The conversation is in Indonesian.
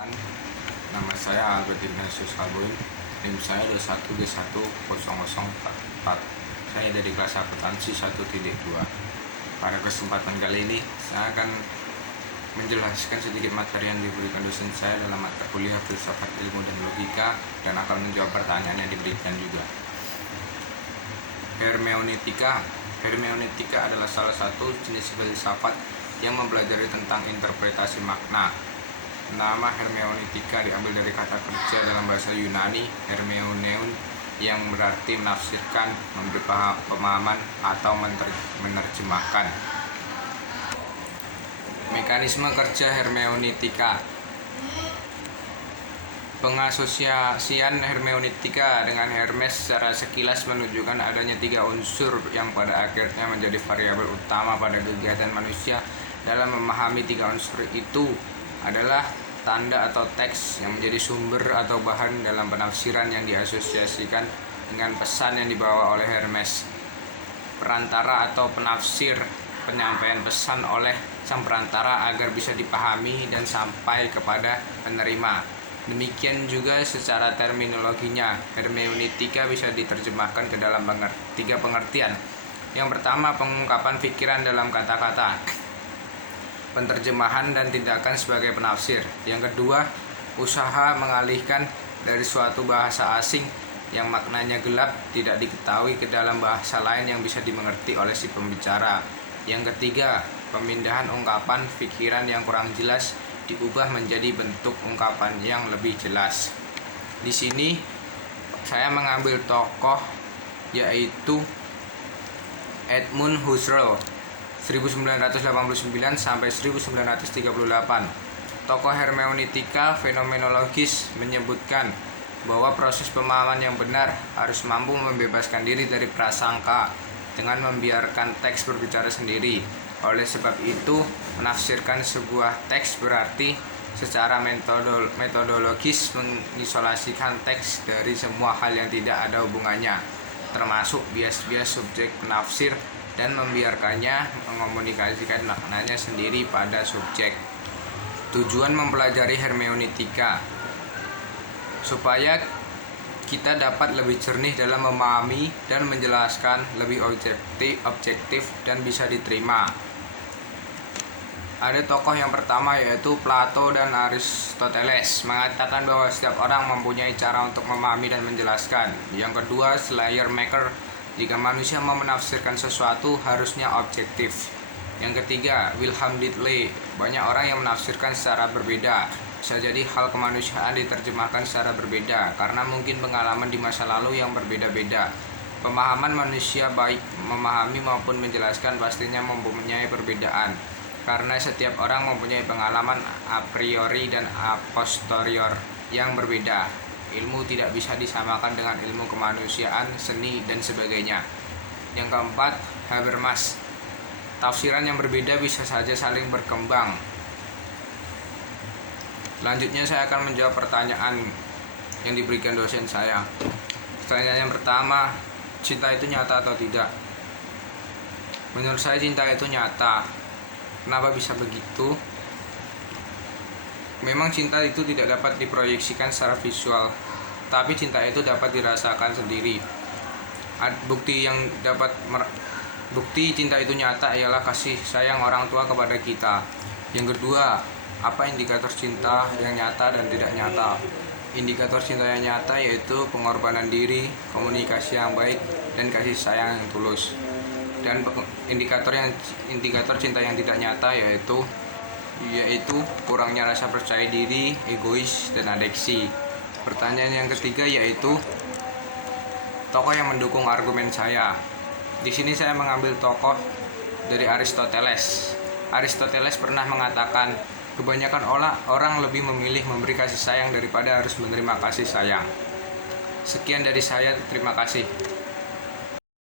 Nama saya Albert Ignatius Halbuin, NIM saya 21D10044. Saya dari kelas akuntansi 1.2. Pada kesempatan kali ini, saya akan menjelaskan sedikit materi yang diberikan dosen saya dalam mata kuliah Filsafat Ilmu dan Logika, dan akan menjawab pertanyaan yang diberikan juga. Hermeneutika adalah salah satu jenis filsafat yang mempelajari tentang interpretasi makna. Nama hermeneutika diambil dari kata kerja dalam bahasa Yunani hermeneuneun, yang berarti menafsirkan, memberi pemahaman, atau menerjemahkan. Mekanisme kerja hermeneutika. Pengasosiasian hermeneutika dengan Hermes secara sekilas menunjukkan adanya 3 unsur yang pada akhirnya menjadi variabel utama pada kegiatan manusia dalam memahami 3 unsur itu adalah tanda atau teks yang menjadi sumber atau bahan dalam penafsiran yang diasosiasikan dengan pesan yang dibawa oleh Hermes. Perantara atau penafsir, penyampaian pesan oleh sang perantara agar bisa dipahami dan sampai kepada penerima. Demikian juga secara terminologinya, hermeneutika bisa diterjemahkan ke dalam 3 pengertian. Yang pertama, pengungkapan pikiran dalam kata-kata, penterjemahan dan tindakan sebagai penafsir. Yang kedua, usaha mengalihkan dari suatu bahasa asing yang maknanya gelap tidak diketahui ke dalam bahasa lain yang bisa dimengerti oleh si pembicara. Yang ketiga, pemindahan ungkapan pikiran yang kurang jelas diubah menjadi bentuk ungkapan yang lebih jelas. Di sini saya mengambil tokoh yaitu Edmund Husserl 1989 sampai 1938. Tokoh hermeneutika fenomenologis menyebutkan bahwa proses pemahaman yang benar harus mampu membebaskan diri dari prasangka dengan membiarkan teks berbicara sendiri. Oleh sebab itu, menafsirkan sebuah teks berarti secara metodologis mengisolasikan teks dari semua hal yang tidak ada hubungannya, termasuk bias-bias subjek penafsir, dan membiarkannya mengomunikasikan maknanya sendiri pada subjek. Tujuan mempelajari hermeneutika supaya kita dapat lebih jernih dalam memahami dan menjelaskan, lebih objektif dan bisa diterima. Ada tokoh yang pertama yaitu Plato dan Aristoteles, mengatakan bahwa setiap orang mempunyai cara untuk memahami dan menjelaskan. Yang kedua, Schleiermacher, jika manusia mau menafsirkan sesuatu harusnya objektif. Yang ketiga, Wilhelm Dietl, banyak orang yang menafsirkan secara berbeda. Bisa jadi hal kemanusiaan diterjemahkan secara berbeda karena mungkin pengalaman di masa lalu yang berbeda-beda. Pemahaman manusia baik memahami maupun menjelaskan pastinya mempunyai perbedaan, karena setiap orang mempunyai pengalaman a priori dan a posterior yang berbeda. Ilmu tidak bisa disamakan dengan ilmu kemanusiaan, seni, dan sebagainya. Yang keempat, Habermas, tafsiran yang berbeda bisa saja saling berkembang. Selanjutnya saya akan menjawab pertanyaan yang diberikan dosen saya. Pertanyaan yang pertama, cinta itu nyata atau tidak? Menurut saya cinta itu nyata. Kenapa bisa begitu? Memang cinta itu tidak dapat diproyeksikan secara visual, tapi cinta itu dapat dirasakan sendiri. Bukti cinta itu nyata ialah kasih sayang orang tua kepada kita. Yang kedua, apa indikator cinta yang nyata dan tidak nyata? Indikator cinta yang nyata yaitu pengorbanan diri, komunikasi yang baik, dan kasih sayang yang tulus. Dan indikator cinta yang tidak nyata yaitu kurangnya rasa percaya diri, egois, dan adiksi. Pertanyaan yang ketiga yaitu tokoh yang mendukung argumen saya. Di sini saya mengambil tokoh dari Aristoteles. Aristoteles pernah mengatakan, kebanyakan orang lebih memilih memberi kasih sayang daripada harus menerima kasih sayang. Sekian dari saya, terima kasih.